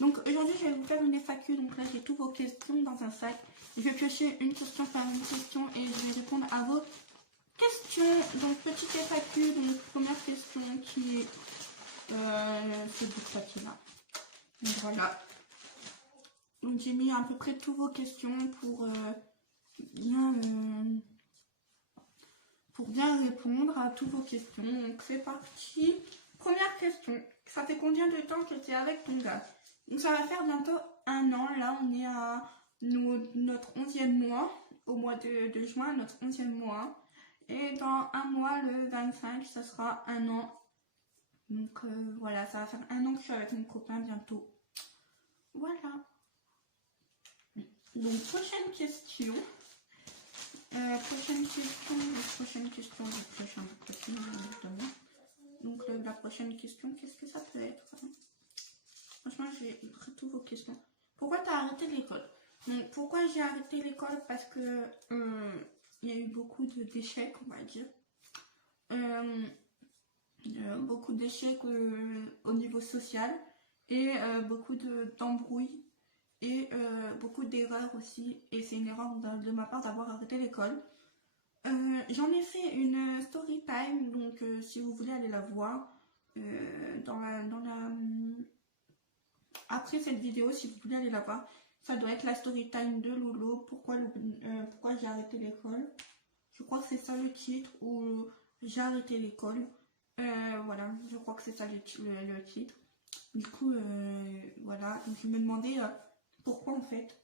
Donc aujourd'hui je vais vous faire une FAQ, donc là j'ai toutes vos questions dans un sac. Je vais piocher une question par une question et je vais répondre à vos questions. Donc petite FAQ, donc première question qui est ce bout de papier là. Donc voilà. Donc j'ai mis à peu près toutes vos questions pour bien répondre à toutes vos questions. Donc c'est parti. Première question. Ça fait combien de temps que tu es avec ton gars? Donc ça va faire bientôt 1 an. Là on est à notre 11e mois. Au mois de juin, notre 11e mois. Et dans 1 mois, le 25, ça sera 1 an. Donc voilà, ça va faire 1 an que je suis avec mon copain bientôt. Voilà. Donc prochaine question. Prochaine question, évidemment. Donc la prochaine question, qu'est-ce que ça peut être? Franchement, j'ai pris toutes vos questions. Pourquoi tu as arrêté l'école? Donc pourquoi j'ai arrêté l'école? Parce que il y a eu beaucoup d'échecs, on va dire. Beaucoup d'échecs au niveau social et beaucoup d'embrouilles et beaucoup d'erreurs aussi. Et c'est une erreur de ma part d'avoir arrêté l'école. J'en ai fait une story time, donc si vous voulez aller la voir après cette vidéo, si vous voulez aller la voir, ça doit être la story time de Lolo. Pourquoi j'ai arrêté l'école? Je crois que c'est ça le titre, ou j'ai arrêté l'école. Voilà, je crois que c'est ça le titre. Du coup, voilà, donc je me demandais pourquoi en fait.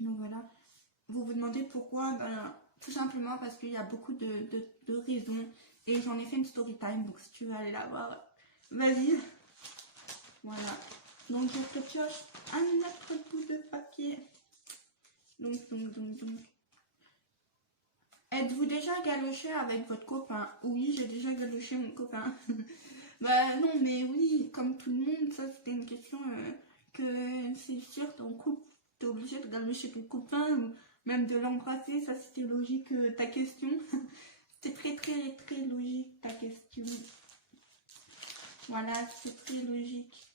Donc voilà, vous vous demandez pourquoi, ben, tout simplement parce qu'il y a beaucoup de raisons. Et j'en ai fait une story time, donc si tu veux aller la voir, vas-y. Voilà. Donc je te pioche un autre bout de papier. Donc. Êtes-vous déjà galoché avec votre copain? Oui, j'ai déjà galoché mon copain. Bah non, mais oui, comme tout le monde, ça c'était une question que c'est sûr, t'es en couple, t'es obligé de galocher ton copain ou même de l'embrasser, ça c'était logique ta question. C'était très logique ta question. Voilà, c'est très logique.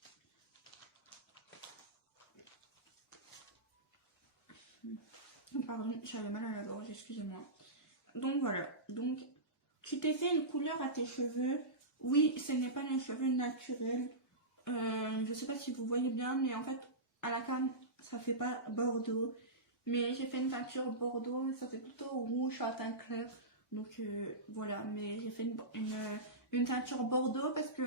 Pardon, j'avais mal à la gorge, excusez-moi. Donc voilà, donc tu t'es fait une couleur à tes cheveux. Oui, ce n'est pas les cheveux naturels. Je sais pas si vous voyez bien, mais en fait, à la cam, ça fait pas bordeaux. Mais j'ai fait une teinture bordeaux, ça fait plutôt rouge à teint clair. Donc voilà, mais j'ai fait une teinture bordeaux parce que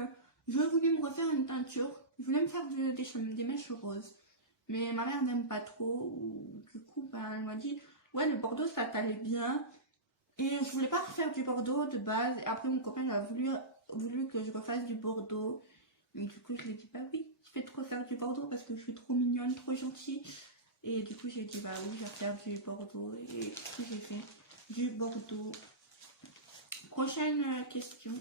je voulais me refaire une teinture. Je voulais me faire des mèches roses. Mais ma mère n'aime pas trop. Du coup, ben, elle m'a dit, ouais, le bordeaux, ça t'allait bien. Et je voulais pas refaire du bordeaux de base. Et après, mon copain a voulu que je refasse du bordeaux. Et du coup, je lui ai dit, bah oui, je vais te refaire du bordeaux parce que je suis trop mignonne, trop gentille. Et du coup, j'ai dit, bah oui, je vais faire du bordeaux. Et du coup, j'ai fait du bordeaux. Prochaine question.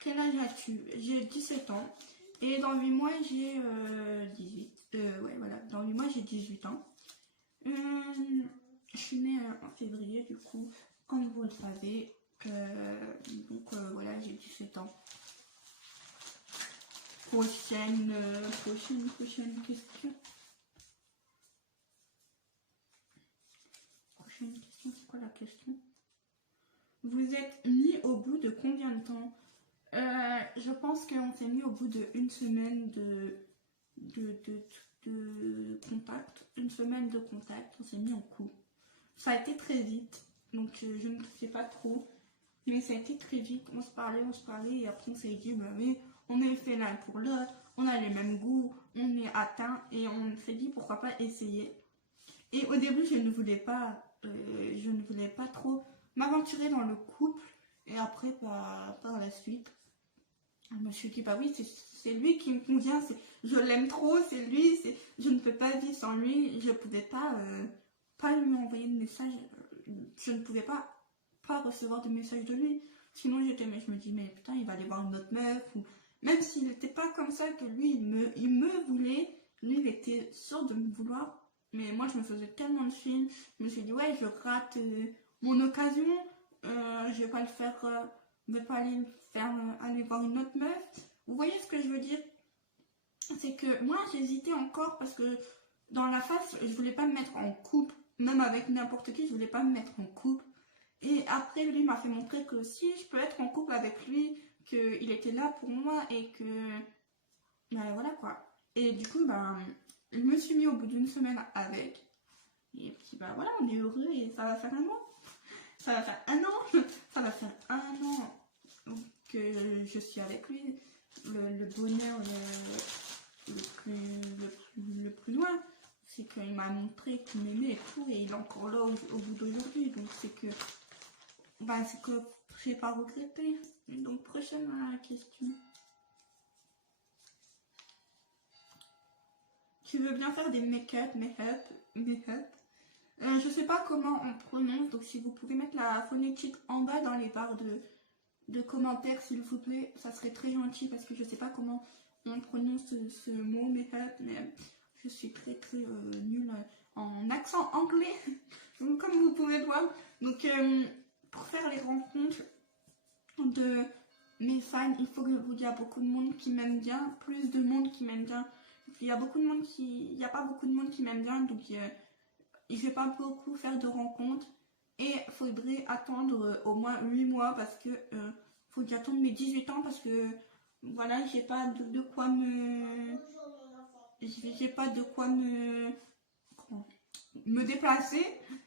Quel âge as-tu? J'ai 17 ans. Et dans 8 mois, j'ai 18. Ouais, voilà, dans 8 mois, j'ai 18 ans. Je suis née en février, du coup, comme vous le savez. Donc voilà, j'ai 17 ans. Prochaine question. Prochaine question, c'est quoi la question? Vous êtes mis au bout de combien de temps? Je pense qu'on s'est mis au bout d'une semaine de contact. Une semaine de contact, on s'est mis en couple. Ça a été très vite, donc je ne sais pas trop. Mais ça a été très vite, on se parlait, et après on s'est dit, bah oui, on est fait l'un pour l'autre, on a les mêmes goûts, on est atteints, et on s'est dit pourquoi pas essayer. Et au début, je ne voulais pas trop m'aventurer dans le couple, et après, bah, par la suite, je me suis dit, bah oui, c'est lui qui me convient, je l'aime trop, c'est lui, je ne peux pas vivre sans lui, je ne pouvais pas lui envoyer de message, je ne pouvais pas recevoir de messages de lui. Sinon, je me dis, mais putain, il va aller voir une autre meuf. Ou même s'il n'était pas comme ça, que lui, il me voulait, lui, il était sûr de me vouloir. Mais moi, je me faisais tellement de films. Je me suis dit, ouais, je rate mon occasion. Je vais pas le faire ne pas aller aller voir une autre meuf. Vous voyez ce que je veux dire? C'est que moi j'hésitais encore parce que dans la face, je voulais pas me mettre en couple, même avec n'importe qui, je voulais pas me mettre en couple. Et après, lui m'a fait montrer que si je peux être en couple avec lui, qu'il était là pour moi et que ben, voilà quoi. Et du coup, ben, je me suis mis au bout d'une semaine avec. Et puis ben voilà, on est heureux et ça va faire un an. Ça va faire un an. Ça va faire un an que je suis avec lui. Le bonheur le plus loin, c'est qu'il m'a montré qu'il m'aimait et tout, et il est encore là au bout d'aujourd'hui. Donc c'est que j'ai pas regretté. Donc prochaine question. Tu veux bien faire des make-up. Je sais pas comment on prononce, donc si vous pouvez mettre la phonétique en bas dans les barres de commentaires s'il vous plaît, ça serait très gentil parce que je sais pas comment on prononce ce mot make-up, mais je suis très nulle en accent anglais, comme vous pouvez voir. Donc pour faire les rencontres de mes fans, il faut que il y a beaucoup de monde qui m'aime bien, plus de monde qui m'aime bien. Il y a beaucoup de monde il y a pas beaucoup de monde qui m'aime bien, donc je vais pas beaucoup faire de rencontres. Et faudrait attendre au moins 8 mois parce que faut que j'attende mes 18 ans parce que voilà, j'ai pas de quoi me. J'ai pas de quoi me déplacer.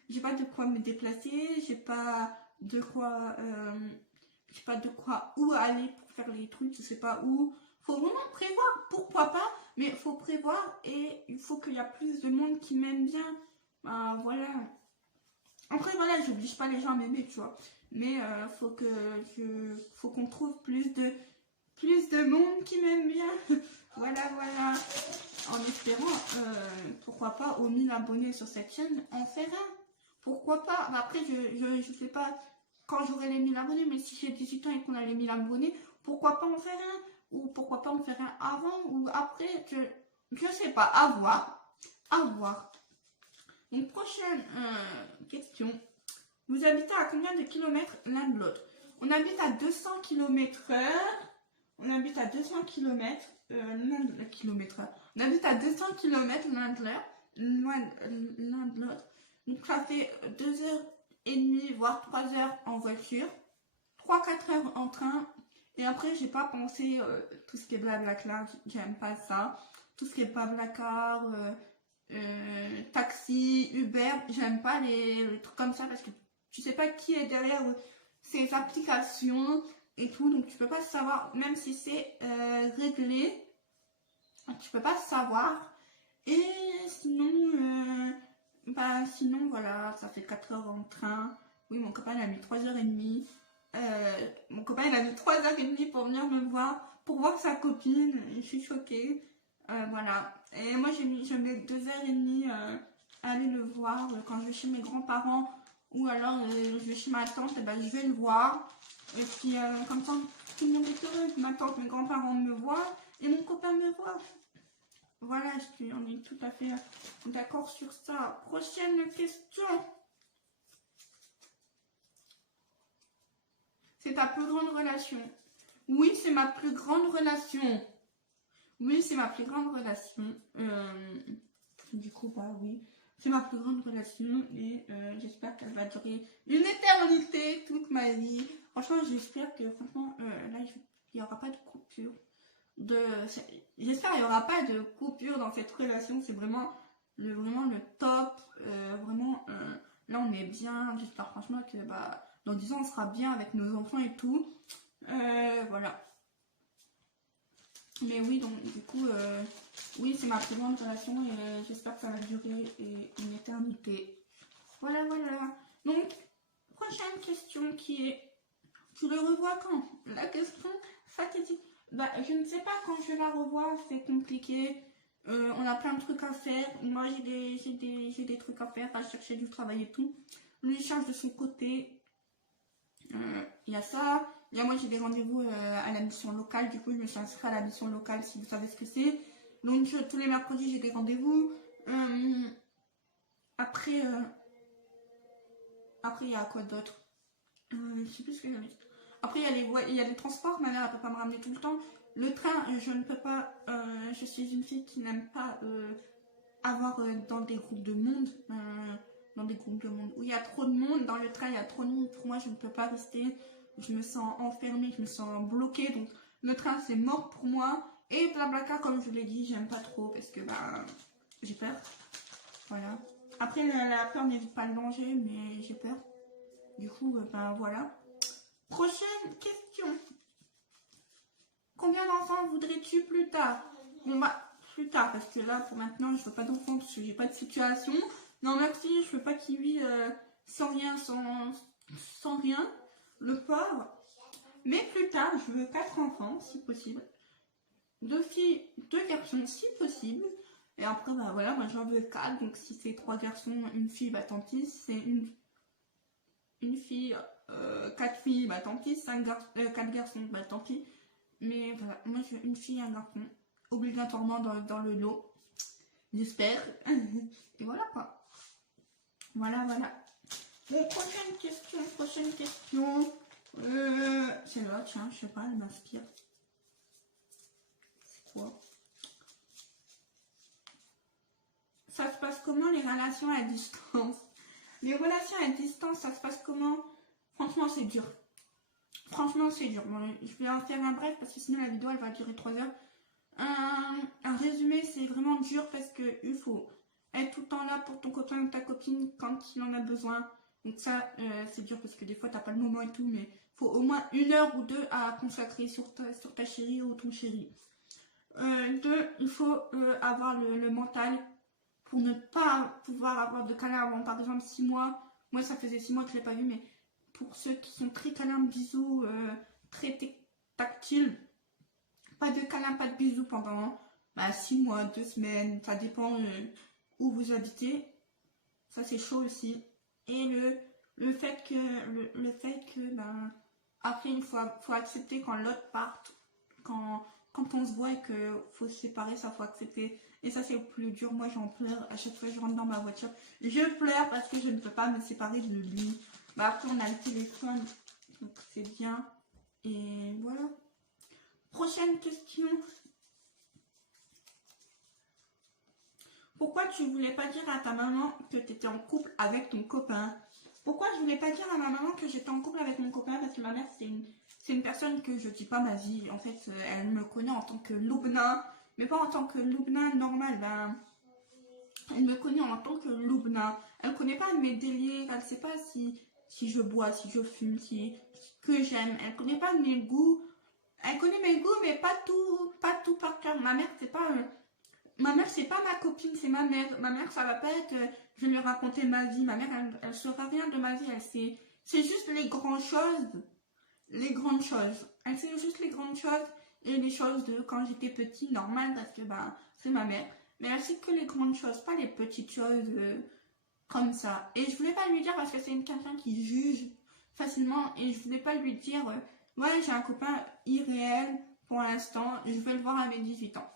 J'ai pas de quoi me déplacer. J'ai pas de quoi. J'ai pas de quoi où aller pour faire les trucs. Je sais pas où. Faut vraiment prévoir. Pourquoi pas? Mais faut prévoir et il faut qu'il y a plus de monde qui m'aime bien. Bah, voilà. Après voilà, j'oblige pas les gens à m'aimer, tu vois. Mais faut qu'on trouve plus de monde qui m'aime bien. Voilà. En espérant, pourquoi pas, aux 1000 abonnés sur cette chaîne, en faire un. Pourquoi pas? Bah, après, je sais pas quand j'aurai les 1000 abonnés, mais si j'ai 18 ans et qu'on a les 1000 abonnés, pourquoi pas en faire un? Ou pourquoi pas en faire un avant ou après? Je sais pas, à voir. À voir. Donc, prochaine question. Vous habitez à combien de kilomètres l'un de l'autre? On habite à 200 km/h. On habite à 200 km kilomètres. On habite à 200 km l'un de l'autre. Donc ça fait 2h30 voire 3 heures en voiture, 3-4 heures en train. Et après j'ai pas pensé tout ce qui est blablacar, j'aime pas ça. Tout ce qui est blablacar, taxi, Uber, j'aime pas les trucs comme ça parce que tu sais pas qui est derrière ces applications et tout, donc tu peux pas savoir, même si c'est réglé, tu peux pas savoir. Et sinon, sinon voilà, ça fait 4 heures en train. Oui, mon copain il a mis 3h30. Mon copain il a mis 3h30 pour venir me voir, pour voir sa copine. Je suis choquée. Voilà. Et moi je mets 2h30 à aller le voir quand je vais chez mes grands-parents ou alors je vais chez ma tante, et ben, je vais le voir. Et puis comme ça tout le monde est heureux. Ma tante, mes grands-parents me voient et mon copain me voit. Voilà, on est tout à fait d'accord sur ça. Prochaine question. C'est ta plus grande relation? Oui, c'est ma plus grande relation. Oui, c'est ma plus grande relation. Du coup, bah oui. C'est ma plus grande relation et j'espère qu'elle va durer une éternité, toute ma vie. Franchement, j'espère que franchement, là, il n'y aura pas de coupure. J'espère qu'il n'y aura pas de coupure dans cette relation. C'est vraiment le top. Là, on est bien. J'espère franchement que dans 10 ans, on sera bien avec nos enfants et tout. Voilà. Mais oui, donc du coup, oui, c'est ma plus grande relation et j'espère que ça va durer une éternité. Voilà. Donc, prochaine question qui est, tu le revois quand? La question fatidique. Je ne sais pas quand je la revois, c'est compliqué. On a plein de trucs à faire. Moi, j'ai des trucs à faire, à chercher du travail et tout. Lui, il cherche de son côté. Il y a ça. Et moi j'ai des rendez-vous à la mission locale, du coup je me suis inscrite à la mission locale si vous savez ce que c'est. Donc tous les mercredis j'ai des rendez-vous. Après il y a quoi d'autre? Je sais plus ce que j'avais dit. Après, il y a les transports, ma mère elle peut pas me ramener tout le temps. Le train, je ne peux pas. Je suis une fille qui n'aime pas avoir dans des groupes de monde. Dans des groupes de monde où il y a trop de monde. Dans le train, il y a trop de monde. Pour moi, je ne peux pas rester. Je me sens enfermée, je me sens bloquée. Donc, le train, c'est mort pour moi. Et Blablacar, comme je vous l'ai dit, j'aime pas trop parce que bah, j'ai peur. Voilà. Après, la peur n'évite pas le danger, mais j'ai peur. Du coup, ben voilà. Prochaine question. Combien d'enfants voudrais-tu plus tard? Bon bah, plus tard, parce que là, pour maintenant, je veux pas d'enfants parce que j'ai pas de situation. Non, merci, je veux pas qu'il vit sans rien, sans rien. Le pauvre. Mais plus tard, je veux 4 enfants, si possible. 2 filles, 2 garçons, si possible. Et après, bah voilà, moi j'en veux 4. Donc si c'est 3 garçons, une fille, bah tant pis. Si c'est une fille, 4 filles, bah tant pis. 4 garçons, bah tant pis. Mais voilà, moi je veux une fille et un garçon. Obligatoirement dans le lot. J'espère. Et voilà quoi. Voilà, voilà. Bon, prochaine question, prochaine question. C'est là, tiens, je sais pas, elle m'inspire. C'est quoi? Ça se passe comment les relations à distance? Les relations à distance, ça se passe comment? Franchement, c'est dur. Franchement, c'est dur. Bon, je vais en faire un bref parce que sinon la vidéo elle va durer 3 heures. Un résumé, c'est vraiment dur parce que il faut être tout le temps là pour ton copain ou ta copine quand il en a besoin. Donc ça, c'est dur parce que des fois t'as pas le moment et tout, mais il faut au moins 1 heure ou 2 à consacrer sur ta chérie ou ton chéri. 2, il faut avoir le mental pour ne pas pouvoir avoir de câlin avant, par exemple 6 mois. Moi, ça faisait 6 mois que je ne l'ai pas vu, mais pour ceux qui sont très câlins, bisous, très tactiles, pas de câlin, pas de bisous pendant 6 mois, 2 semaines, ça dépend où vous habitez. Ça, c'est chaud aussi. Et le fait que après, il faut accepter quand l'autre parte, quand on se voit et qu'il faut se séparer, ça faut accepter. Et ça, c'est le plus dur. Moi, j'en pleure. À chaque fois que je rentre dans ma voiture, je pleure parce que je ne peux pas me séparer de lui. Bah, après, on a le téléphone. Donc, c'est bien. Et voilà. Prochaine question. Pourquoi tu voulais pas dire à ta maman que tu étais en couple avec ton copain? Pourquoi je voulais pas dire à ma maman que j'étais en couple avec mon copain? Parce que ma mère, c'est une personne que je dis pas ma vie. En fait, elle me connaît en tant que Loubna. Mais pas en tant que Loubna normal, elle me connaît en tant que Loubna. Elle connaît pas mes délires, elle sait pas si je bois, si je fume, que j'aime. Elle connaît pas mes goûts. Elle connaît mes goûts, mais pas tout par cœur. Ma mère, c'est pas ma copine, c'est ma mère. Ma mère, ça va pas être, je vais lui raconter ma vie. Ma mère, elle saura rien de ma vie. C'est juste les grandes choses. Les grandes choses. Elle sait juste les grandes choses et les choses de quand j'étais petite, normal, parce que c'est ma mère. Mais elle sait que les grandes choses, pas les petites choses comme ça. Et je voulais pas lui dire parce que c'est quelqu'un qui juge facilement et je voulais pas lui dire ouais, j'ai un copain irréel pour l'instant, je vais le voir à mes 18 ans.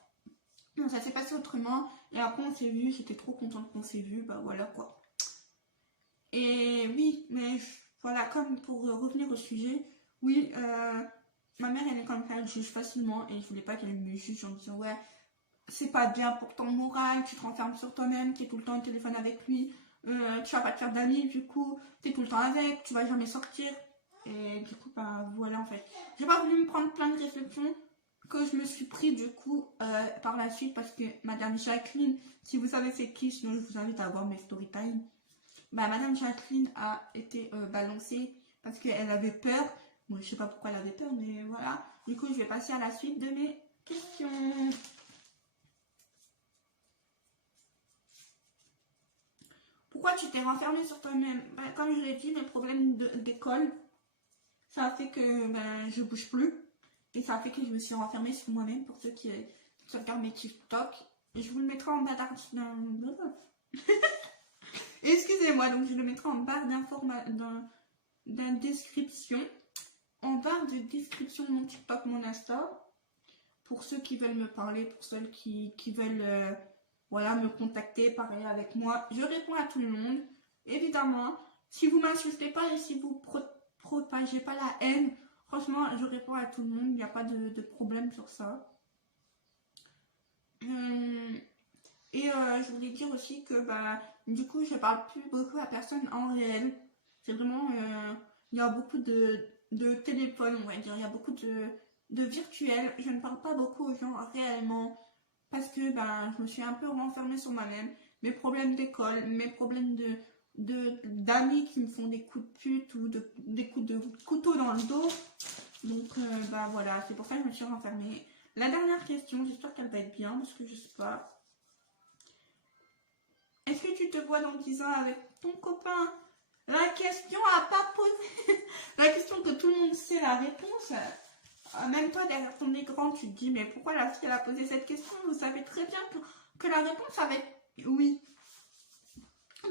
Non, ça s'est passé autrement et après on s'est vu, j'étais trop contente qu'on s'est vu, voilà quoi. Et oui, mais voilà, comme pour revenir au sujet, oui, ma mère elle est comme ça, elle juge facilement et je voulais pas qu'elle me juge en disant ouais, c'est pas bien pour ton moral, tu te renfermes sur toi-même, tu es tout le temps au téléphone avec lui, tu vas pas te faire d'amis, du coup, tu es tout le temps avec, tu vas jamais sortir. Et du coup, voilà en fait. J'ai pas voulu me prendre plein de réflexions que je me suis pris du coup par la suite parce que Madame Jacqueline, si vous savez c'est qui, sinon je vous invite à voir mes story time. Madame Jacqueline a été balancée parce qu'elle avait peur. Bon, je sais pas pourquoi elle avait peur, mais voilà. Du coup, je vais passer à la suite de mes questions. Pourquoi tu t'es renfermée sur toi-même? Comme je l'ai dit, mes problèmes d'école, ça a fait que je bouge plus. Et ça a fait que je me suis renfermée sur moi-même. Pour ceux qui regardent mes TikTok, et je vous le mettrai en barre excusez-moi, donc je le mettrai en barre description. En barre de description mon TikTok, mon Insta. Pour ceux qui veulent me parler, pour ceux qui veulent me contacter, parler avec moi. Je réponds à tout le monde. Évidemment, si vous m'insultez pas et si vous propagez pas la haine, Franchement, je réponds à tout le monde, il n'y a pas de problème sur ça. Je voulais dire aussi que bah, du coup, je parle plus beaucoup à personne en réel. C'est vraiment, il y a beaucoup de téléphones, on va dire, il y a beaucoup de virtuels. Je ne parle pas beaucoup aux gens réellement parce que bah, je me suis un peu renfermée sur moi-même. Mes problèmes d'école, mes problèmes d'amis qui me font des coups de pute ou des coups de couteau dans le dos. Donc bah voilà, c'est pour ça que je me suis renfermée. La dernière question, j'espère qu'elle va être bien parce que je sais pas. Est-ce que tu te vois dans 10 ans avec ton copain? La question à pas poser. La question que tout le monde sait la réponse. Même toi, derrière ton écran, tu te dis, mais pourquoi la fille elle a posé cette question? Vous savez très bien que la réponse va être oui.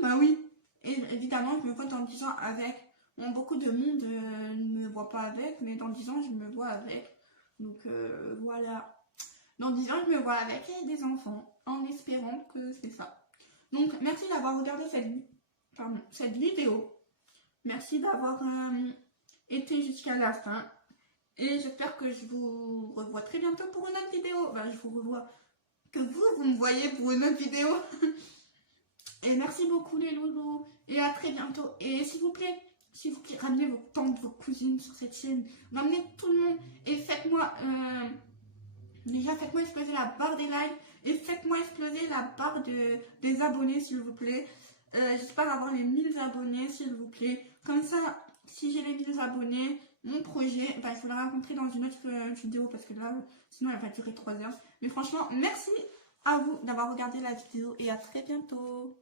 Bah oui. Et évidemment, je me vois dans 10 ans avec. Bon, beaucoup de monde ne me voit pas avec, mais dans 10 ans, je me vois avec. Donc voilà. Dans 10 ans, je me vois avec des enfants, en espérant que c'est ça. Donc, merci d'avoir regardé cette vidéo. Merci d'avoir été jusqu'à la fin. Et j'espère que je vous revois très bientôt pour une autre vidéo. Je vous revois. Que vous me voyez pour une autre vidéo. Et merci beaucoup les loulous. Et à très bientôt. Et s'il vous plaît, ramenez vos tantes, vos cousines sur cette chaîne. Ramenez tout le monde. Et faites-moi... déjà, faites-moi exploser la barre des likes. Et faites-moi exploser la barre des abonnés, s'il vous plaît. J'espère avoir les 1000 abonnés, s'il vous plaît. Comme ça, si j'ai les 1000 abonnés, mon projet, je vous le raconterai dans une autre vidéo. Parce que là, sinon, elle va durer 3 heures. Mais franchement, merci à vous d'avoir regardé la vidéo. Et à très bientôt.